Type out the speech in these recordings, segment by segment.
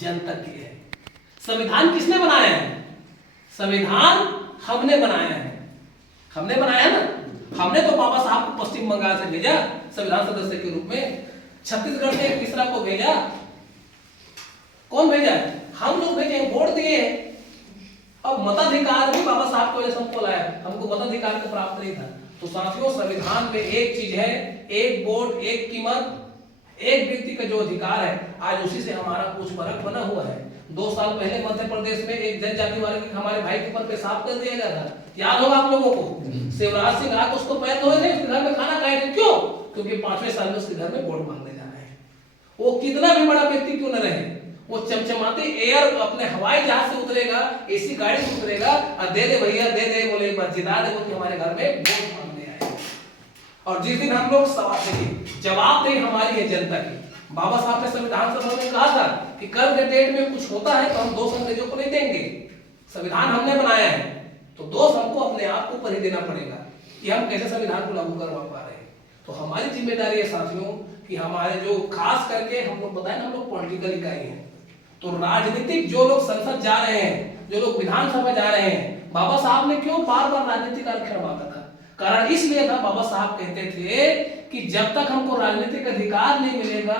जनता की है। संविधान किसने बनाया है? संविधान हमने बनाया है। हमने बनाया ना, हमने तो बाबा साहब को पश्चिम बंगाल से भेजा संविधान सदस्य के रूप में, छत्तीसगढ़ से एक मिश्रा को भेजा। कौन भेजा? हम लोग भेजे, वोट दिए। अब मताधिकार भी बाबा साहब की वजह से हमको लाया, हमको मताधिकार को प्राप्त नहीं था। तो साथियों, संविधान में एक चीज है, एक वोट एक कीमत, एक व्यक्ति का जो अधिकार है, आज उसी से हमारा कुछ फर्क बना हुआ है। 2 साल पहले मध्य प्रदेश में एक जनजाति वाले हमारे भाई के ऊपर पेशाब कर दिया गया था, याद होगा आप लोगों को। शिवराज सिंह आके उसको पैर धोए थे, उसके घर में खाना खाए थे। क्यों? क्योंकि 5वें साल में उसके घर में वोट मांगने जाना है। वो कितना भी बड़ा व्यक्ति क्यों न रहे, वो चमचमाते एयर अपने हवाई जहाज से उतरेगा, एसी गाड़ी से उतरेगा और दे दे भैया दे दे, बोले एक बार जिता दे कि हमारे घर में वोट मांगने आए। और जिस दिन हम लोग सवाल देखिए, जवाबदेही हमारी है जनता की। बाबा साहब ने संविधान सभा में कहा था कि कल के डेट में कुछ होता है तो हम दोष अंग्रेजों को नहीं देंगे, संविधान हमने बनाया है तो दोष हमको अपने आप को ऊपर ही देना पड़ेगा कि हम कैसे संविधान को लागू करवा पा रहे हैं। तो हमारी जिम्मेदारी है साथियों कि हमारे जो खास करके हम लोग बताए ना, हम लोग पॉलिटिकल इकाई हैं, तो राजनीतिक जो लोग संसद जा रहे हैं, जो लोग विधानसभा जा रहे हैं, बाबा साहब ने क्यों बार बार राजनीतिक आरक्षण मांगा था? कारण इसलिए था, बाबा साहब कहते थे कि जब तक हमको राजनीतिक अधिकार नहीं मिलेगा,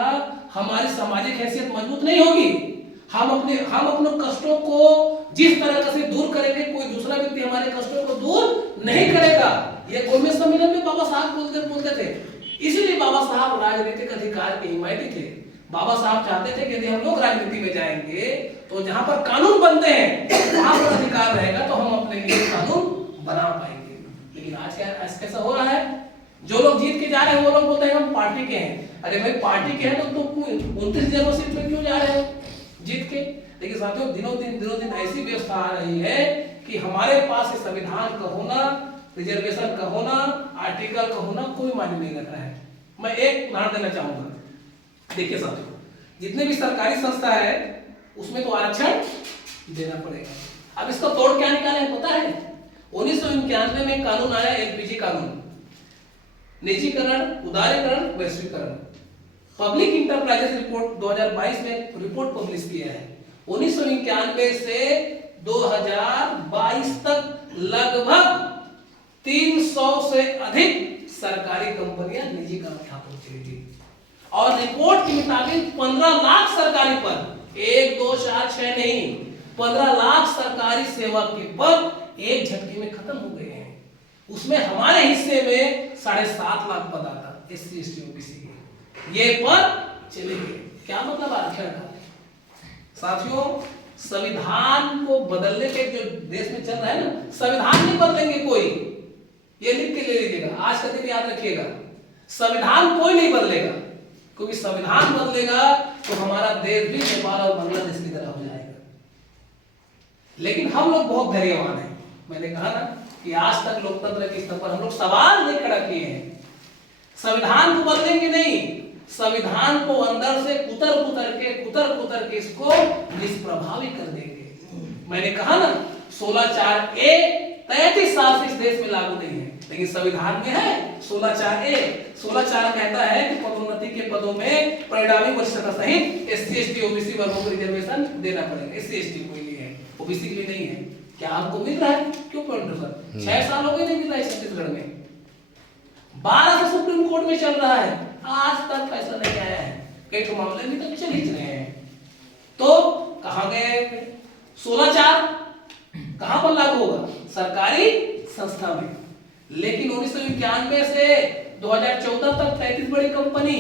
हमारी सामाजिक हैसियत मजबूत नहीं होगी। हम अपने कष्टों को जिस तरह से दूर करेंगे, कोई दूसरा व्यक्ति हमारे कष्टों को दूर नहीं करेगा। ये कौमी सम्मेलन में बाबा साहब बोलते थे। इसलिए बाबा साहब राजनीतिक अधिकार के हिमायती थे। बाबा साहब चाहते थे कि यदि हम लोग राजनीति में जाएंगे तो जहां पर कानून बनते हैं वहां पर अधिकार रहेगा, तो हम अपने लिए कानून बना पाएंगे। लेकिन आज कैसा हो रहा है, जो लोग जीत के जा रहे हैं वो लोग बोलते हैं हम पार्टी के हैं। अरे भाई पार्टी के हैं तो 29 जनवरी सीट पे क्यों जा रहे हो जीत के? लेकिन साथियों, दिनों दिन ऐसी व्यवस्था आ रही है कि हमारे पास संविधान का होना, रिजर्वेशन का होना, आर्टिकल का होना कोई मायने नहीं रख रहा है। मैं एक उदाहरण देना चाहूंगा। देखिए साथियों, जितने भी सरकारी संस्था है उसमें तो आरक्षण देना पड़ेगा। अब इसका तोड़ क्या निकाले हैं पता है? 1991 में कानून आया, एलपीजी कानून, निजीकरण, उदारीकरण, वैश्वीकरण। पब्लिक इंटरप्राइजेस रिपोर्ट 2022 में रिपोर्ट पब्लिश किया है। 1991 से 2022 तक लगभग 300 से अधिक सरकारी कंपनियां निजीकरण के हाथों चली गई। और रिपोर्ट के मुताबिक 15 लाख सरकारी पद, 1 2 4 6 नहीं, 15 लाख सरकारी सेवा के पद एक झटके में खत्म हो गए हैं। उसमें हमारे हिस्से में 7.5 लाख पद आता, SC ST OBC के, ये पद चले गए। क्या मतलब आरक्षण का? साथियों, संविधान को बदलने के जो देश में चल रहा है ना, संविधान नहीं बदलेंगे कोई, ये लिख के ले लीजिएगा, आज का दिन याद रखिएगा। संविधान कोई नहीं बदलेगा, क्योंकि संविधान बदलेगा तो हमारा देश भी नेपाल और बांग्लादेश की तरह हो जाएगा। लेकिन हम लोग बहुत धैर्यवान हैं। मैंने कहा ना कि आज तक लोकतंत्र के स्तर पर हम लोग सवाल नहीं खड़ा किए हैं। संविधान को बदलेंगे नहीं, संविधान को अंदर से कुतर के इसको निष्प्रभावी कर देंगे। मैंने कहा ना 16(4)A 33 साल से इस देश में लागू नहीं है, लेकिन संविधान में है 16(4)A। 16(4) कहता है कि पदोन्नति के पदों में परिणामी वरिष्ठता सहित SC ST OBC वर्गों को रिजर्वेशन देना पड़ेगा। SC ST को लिए है, OBC के लिए नहीं है। क्या आपको मिल रहा है? क्यों सर 6 साल हो गए नहीं मिल रहा है छत्तीसगढ़ में, 12 से सुप्रीम कोर्ट में चल रहा है, आज तक फैसला नहीं आया है। कई तो मामले भी तक चल ही रहे हैं। तो कहां गए 16(4)? कहां पर लागू होगा? सरकारी संस्था में। लेकिन 1991 से 2014 तक 33 बड़ी कंपनी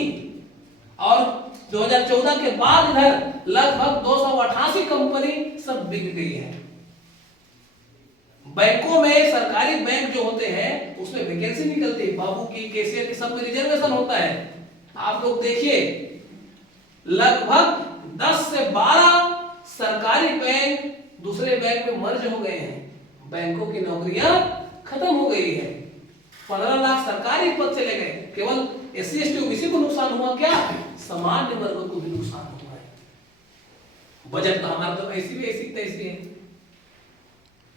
और 2014 के बाद इधर लगभग 288 कंपनी सब बिक गई है। बैंकों में, सरकारी बैंक जो होते हैं उसमें वैकेंसी निकलती है, बाबू की, कैशियर की, सब में रिजर्वेशन होता है। आप लोग देखिए, लगभग 10 से 12 सरकारी बैंक दूसरे बैंक में मर्ज हो गए हैं। बैंकों की नौकरियां खत्म हो गई है। 15 लाख सरकारी पद चले गए। केवल SC ST OBC को नुकसान हुआ क्या? सामान्य वर्गों को भी नुकसान हुआ है। बजट तो हमारा तो ऐसी तैसी है।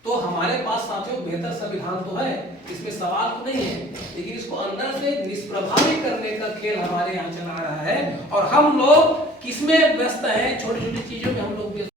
तो हमारे पास साथियों बेहतर संविधान तो है, इसमें सवाल तो नहीं है, लेकिन इसको अंदर से निष्प्रभावी करने का खेल हमारे यहाँ चला रहा है। और हम लोग किसमें व्यस्त है, छोटी छोटी चीजों में हम लोग